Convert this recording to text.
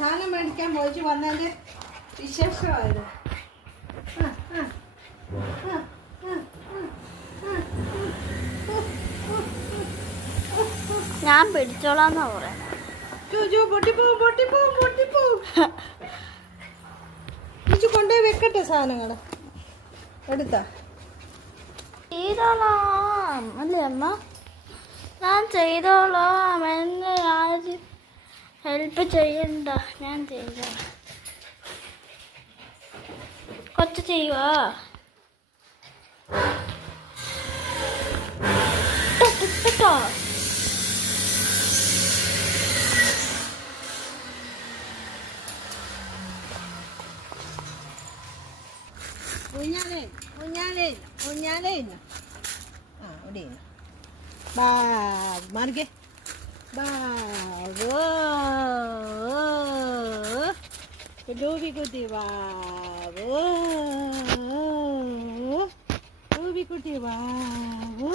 സാധനം മേടിക്കാൻ പോയിട്ട് വന്നതിൻ്റെ വിശേഷമായത്. ഞാൻ പിടിച്ചോളാന്നാ പറയുന്നത്. കൊണ്ടുപോയി വെക്കട്ടെ സാധനങ്ങൾ എടുത്താ. ചെയ്തോളാം അല്ലേ അമ്മ? ഞാൻ ചെയ്തോളാം. എന്നെ ആരും ഹെൽപ്പ് ചെയ്യണ്ട, ഞാൻ ചെയ്തോളാം. കൊച്ചു ചെയ്യുവാ. കേട്ടോ ഊഞ്ഞാലേ അവിടെ മാർഗേ ബാവോ ലൂബിക്കുട്ടി ബാവോ ലൂബിക്കുട്ടി ബാവോ